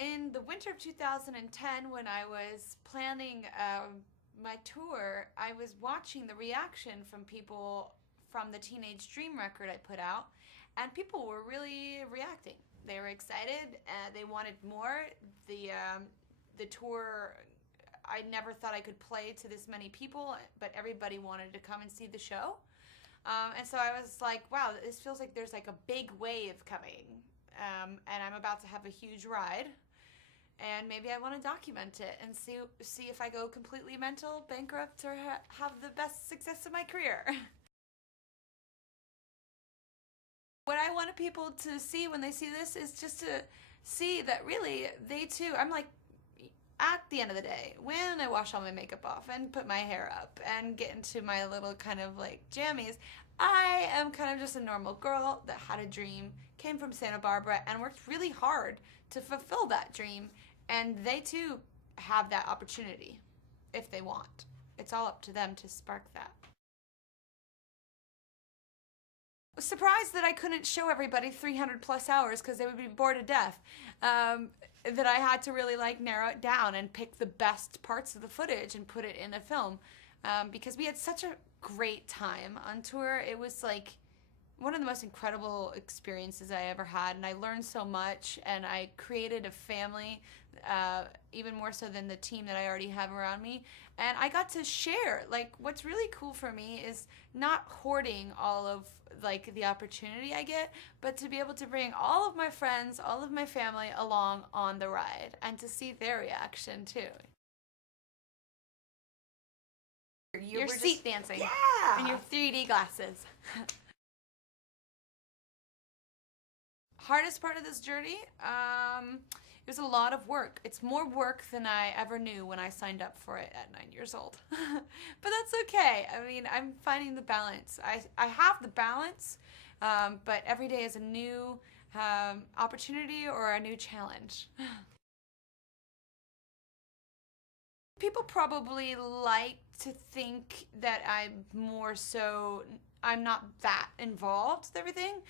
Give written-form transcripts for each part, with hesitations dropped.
in the winter of 2010, when I was planning my tour, I was watching the reaction from people from the Teenage Dream record I put out, and people were really reacting. They were excited. They wanted more. The tour, I never thought I could play to this many people, but everybody wanted to come and see the show. And so I was like, wow, this feels like there's like a big wave coming. And I'm about to have a huge ride. And maybe I want to document it and see if I go completely mental, bankrupt, or have the best success of my career. What I want people to see when they see this is just to see that really they too, I'm like, at the end of the day, when I wash all my makeup off and put my hair up and get into my little kind of like jammies, I am kind of just a normal girl that had a dream, came from Santa Barbara, and worked really hard to fulfill that dream. And they too have that opportunity if they want. It's all up to them to spark that. I was surprised that I couldn't show everybody 300 plus hours because they would be bored to death. That I had to really like narrow it down and pick the best parts of the footage and put it in a film. Because we had such a great time on tour. It was like one of the most incredible experiences I ever had, and I learned so much, and I created a family, even more so than the team that I already have around me. And I got to share, like, what's really cool for me is not hoarding all of like the opportunity I get, but to be able to bring all of my friends, all of my family along on the ride, and to see their reaction too. You're seat dancing. Yeah! In your 3D glasses. Hardest part of this journey? It was a lot of work. It's more work than I ever knew when I signed up for it at 9 years old. But that's okay. I mean, I'm finding the balance. I have the balance, but every day is a new opportunity or a new challenge. People probably like to think that I'm not that involved with everything.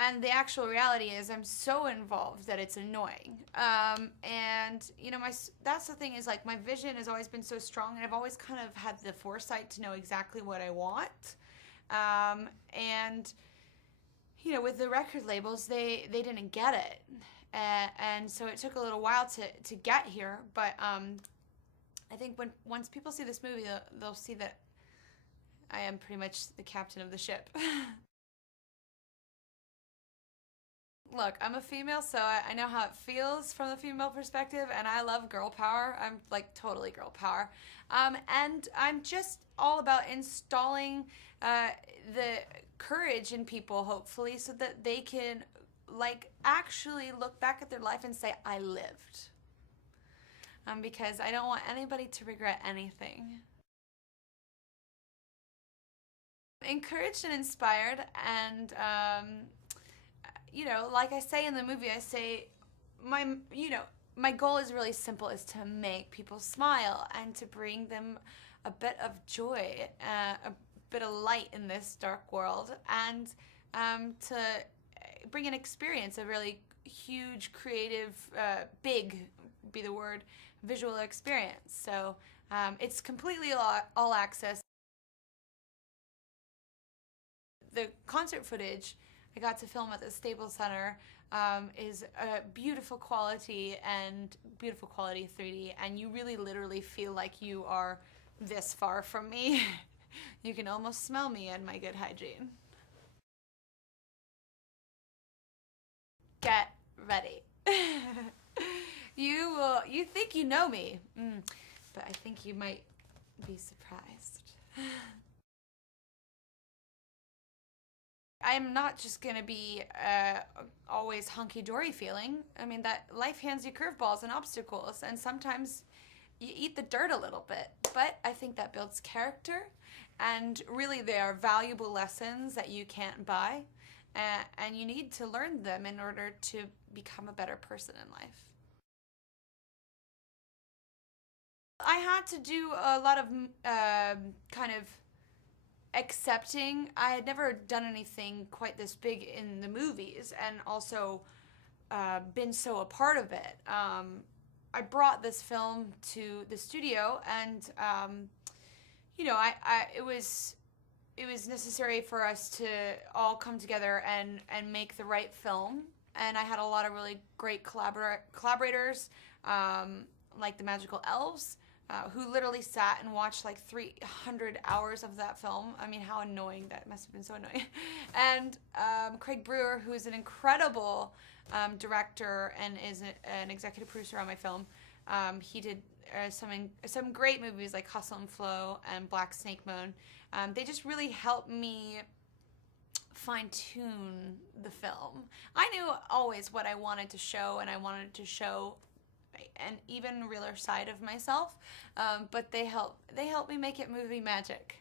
And the actual reality is I'm so involved that it's annoying. And, you know, that's the thing is, like, my vision has always been so strong, and I've always kind of had the foresight to know exactly what I want. And, you know, with the record labels, they didn't get it. And so it took a little while to get here. But I think once people see this movie, they'll see that I am pretty much the captain of the ship. Look, I'm a female, so I know how it feels from the female perspective, and I love girl power. I'm like totally girl power. And I'm just all about installing the courage in people, hopefully, so that they can like actually look back at their life and say, I lived. Because I don't want anybody to regret anything. Encouraged and inspired, and you know, like I say in the movie, I say my goal is really simple, is to make people smile and to bring them a bit of joy, a bit of light in this dark world, and to bring an experience, a really huge, creative, big, be the word, visual experience. So it's completely all access. The concert footage I got to film at the Staples Center is a beautiful quality 3D, and you really literally feel like you are this far from me. You can almost smell me and my good hygiene. Get ready. You think you know me, but I think you might be surprised. I'm not just gonna be always hunky-dory feeling. I mean, that life hands you curveballs and obstacles, and sometimes you eat the dirt a little bit, but I think that builds character, and really they are valuable lessons that you can't buy, and you need to learn them in order to become a better person in life. I had to do a lot of kind of accepting. I had never done anything quite this big in the movies, and also been so a part of it. I brought this film to the studio, and it was necessary for us to all come together and make the right film. And I had a lot of really great collaborators, like the Magical Elves, who literally sat and watched like 300 hours of that film. I mean, how annoying. That must have been so annoying. And Craig Brewer, who is an incredible director and is an executive producer on my film. He did some great movies like Hustle and Flow and Black Snake Moan. They just really helped me fine-tune the film. I knew always what I wanted to show, and I wanted to show an even realer side of myself, but they helped me make it movie magic.